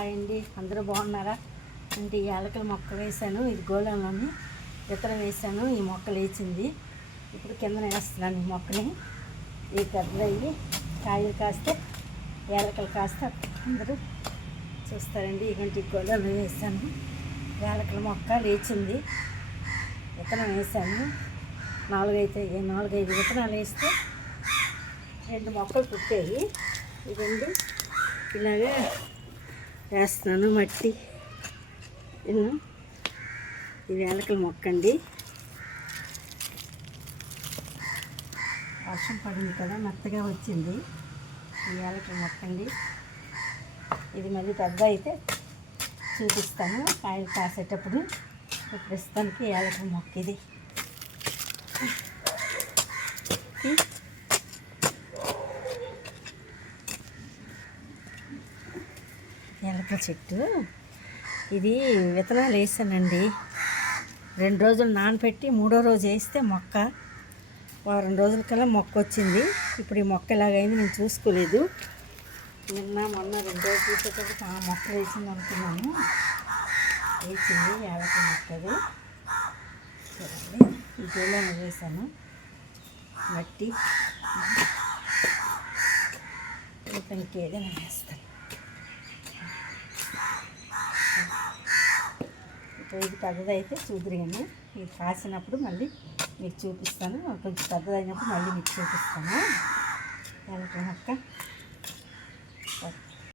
Hi అండి, అందరూ బాగున్నారా? అంటే ఈ యాలకుల మొక్క వేసాను, ఇది గోళంలోని విత్తనం వేసాను. ఈ మొక్క లేచింది. ఇప్పుడు కింద వేస్తున్నాను ఈ మొక్కని. ఈ పెద్దయ్యి కాయలు కాస్తే యాలకలు కాస్తే అందరూ చూస్తారండి. ఇటువంటి గోళంలో వేసాను. యాలకుల మొక్క లేచింది, విత్తనం వేసాను. 4-5 విత్తనాలు వేస్తే 2 మొక్కలు పుట్టాయి. ఇదండి ఇలాగే వేస్తున్నాను మట్టి. ఇది యాలకుల మొక్క అండి. వర్షం పడింది కదా, మెత్తగా వచ్చింది. ఈ యాలకుల మొక్క అండి. ఇది మళ్ళీ పెద్ద అయితే చూపిస్తాను కాయలు కాసేటప్పుడు. ప్రస్తుతానికి యాలకుల మొక్క ఇది. యాలకుల చెట్టు ఇది విత్తనాలు వేసానండి. 2 రోజులు నానబెట్టి 3వ రోజు వేస్తే మొక్క వారం రోజుల కల్లా మొక్క వచ్చింది. ఇప్పుడు ఈ మొక్క ఎలాగైంది నేను చూసుకోలేదు. మొన్న 2 రోజులు చూసేటప్పుడు ఆ మొక్క వేసింది అనుకున్నాను. వేసింది యాలకుల మొక్కది. చూడండి, ఈ గోళంలో వేసాను మట్టి. ఇతనికి ఏదైనా వేస్తాను. ఇది పెద్దదైతే చూదురుగాను. ఇది కాసినప్పుడు మళ్ళీ మీకు చూపిస్తాను. కొంచెం పెద్దదైనప్పుడు మళ్ళీ మీకు చూపిస్తాను యాలకుల మొక్క.